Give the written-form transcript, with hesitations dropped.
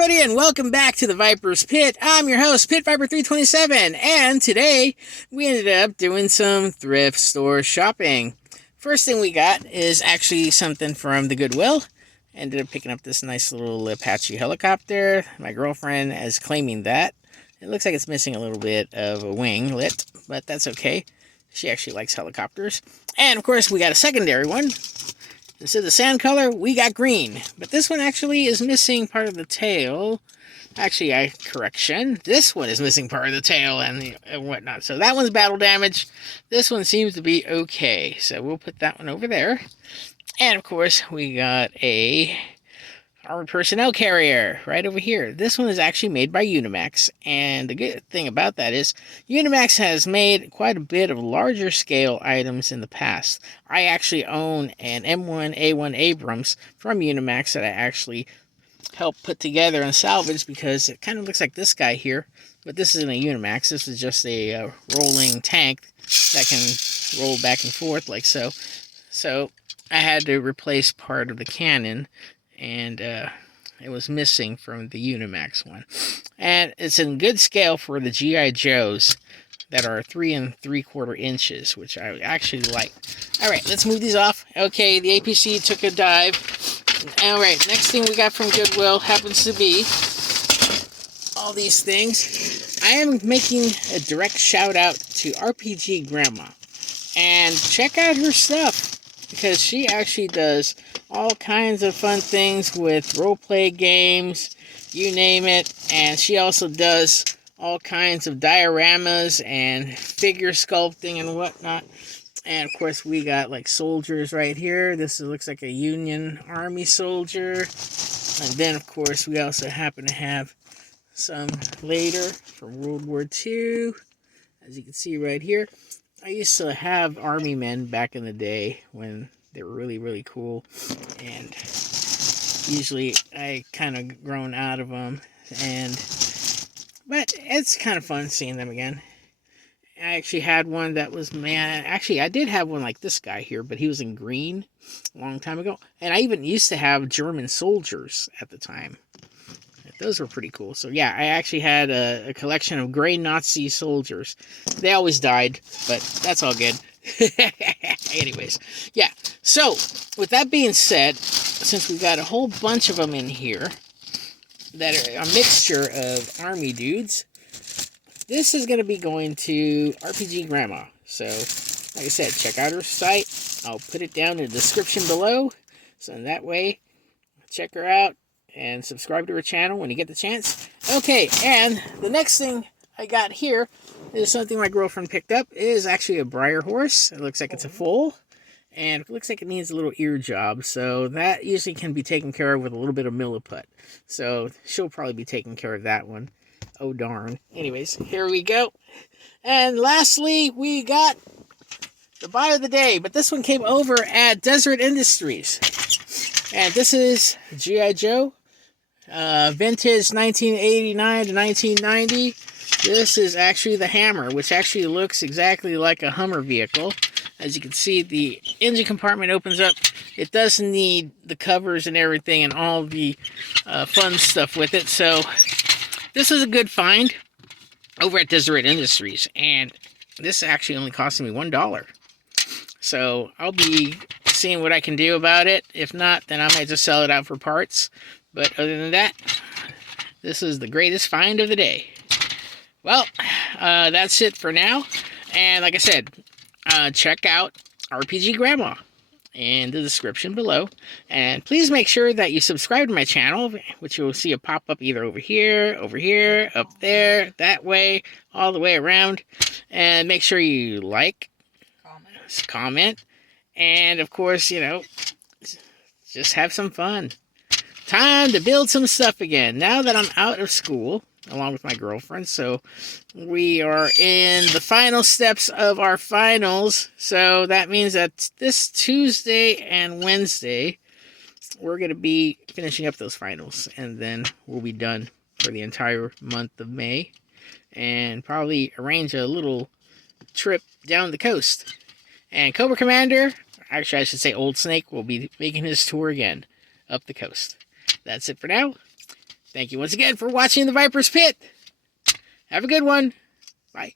everybody, and welcome back to the Viper's Pit. I'm your host, Pit Viper 327, and today we ended up doing some thrift store shopping. First thing we got is actually something from the Goodwill. Ended up picking up this nice little Apache helicopter. My girlfriend is claiming that. It looks like it's missing a little bit of a winglet, but that's okay. She actually likes helicopters. And of course, we got a secondary one. Instead of the sand color, we got green. But this one actually is missing part of the tail. Actually, correction. This one is missing part of the tail and whatnot. So that one's battle damage. This one seems to be okay. So we'll put that one over there. And of course, we got a armored personnel carrier right over here. This one is actually made by Unimax. And the good thing about that is Unimax has made quite a bit of larger scale items in the past. I actually own an M1A1 Abrams from Unimax that I actually helped put together and salvage because it kind of looks like this guy here. But this isn't a Unimax. This is just a rolling tank that can roll back and forth like so. So I had to replace part of the cannon. And it was missing from the Unimax one. And it's in good scale for the G.I. Joes that are 3 3/4 inches, which I actually like. Alright, let's move these off. Okay, the APC took a dive. Alright, next thing we got from Goodwill happens to be all these things. I am making a direct shout out to RPG Grandma. And check out her stuff, because she actually does all kinds of fun things with role-play games, you name it. And she also does all kinds of dioramas and figure sculpting and whatnot. And of course, we got like soldiers right here. This looks like a Union Army soldier. And then, of course, we also happen to have some later from World War II. As you can see right here. I used to have army men back in the day when they were really, really cool. And usually I kind of grown out of them. But it's kind of fun seeing them again. I actually had one that was, actually I did have one like this guy here, but he was in green a long time ago. And I even used to have German soldiers at the time. Those were pretty cool. So yeah, I actually had a collection of gray Nazi soldiers. They always died, but that's all good. Anyways, yeah. So, with that being said, since we got a whole bunch of them in here that are a mixture of army dudes, this is going to be going to RPG Grandma. So, like I said, check out her site. I'll put it down in the description below. So that way, check her out and subscribe to her channel when you get the chance. Okay, and the next thing I got here is something my girlfriend picked up. It is actually a Briar horse. It looks like it's a foal, and it looks like it needs a little ear job, so that usually can be taken care of with a little bit of milliput. So she'll probably be taking care of that one. Oh darn. Anyways, here we go. And lastly, we got the buy of the day, but this one came over at Desert Industries. And this is G.I. Joe. Vintage 1989 to 1990. This is actually the Hammer, which actually looks exactly like a Hummer vehicle. As you can see, the engine compartment opens up. It does need the covers and everything and all the fun stuff with it. So this is a good find over at Desert Industries. And this actually only costed me $1. So I'll be seeing what I can do about it. If not, then I might just sell it out for parts. But other than that, this is the greatest find of the day. Well, that's it for now. And like I said, check out RPG Grandma in the description below. And please make sure that you subscribe to my channel, which you will see a pop-up either over here, up there, that way, all the way around. And make sure you like, comment, and of course, you know, just have some fun. Time to build some stuff again. Now that I'm out of school, along with my girlfriend, so we are in the final steps of our finals. So that means that this Tuesday and Wednesday, we're going to be finishing up those finals. And then we'll be done for the entire month of May. And probably arrange a little trip down the coast. And Cobra Commander, actually I should say Old Snake, will be making his tour again up the coast. That's it for now. Thank you once again for watching The Viper's Pit. Have a good one. Bye.